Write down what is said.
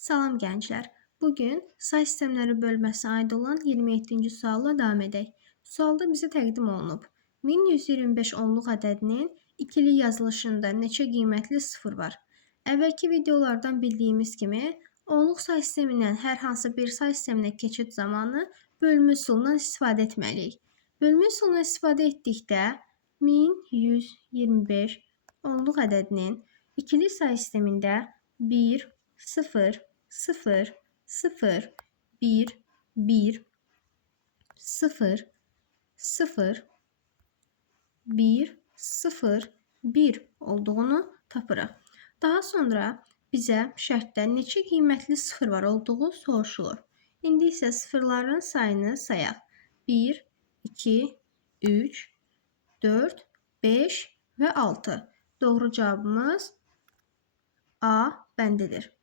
Salam gənclər. Bugün say sistemləri bölməsinə aid olan 27-ci sualla davam edək. Sualda bizə təqdim olunub. 1125 onluq ədədinin ikili yazılışında neçə qiymətli sıfır var? Əvvəlki videolardan bildiyimiz kimi, onluq say sistemindən hər hansı bir say sisteminə keçid zamanı bölmə üsulundan istifadə etməliyik. Bölmə üsulundan istifadə etdikdə 1125 onluq ədədinin ikili say sistemində 1, 0, 0, 0, 1, 1, 0, 0, 1, 0, 1 olduğunu tapırıq. Daha sonra bizə şərtdə neçə qiymətli sıfır var olduğu soruşulur. İndi isə sıfırların sayını sayaq. 1, 2, 3, 4, 5 və 6. Doğru cavabımız A bəndidir.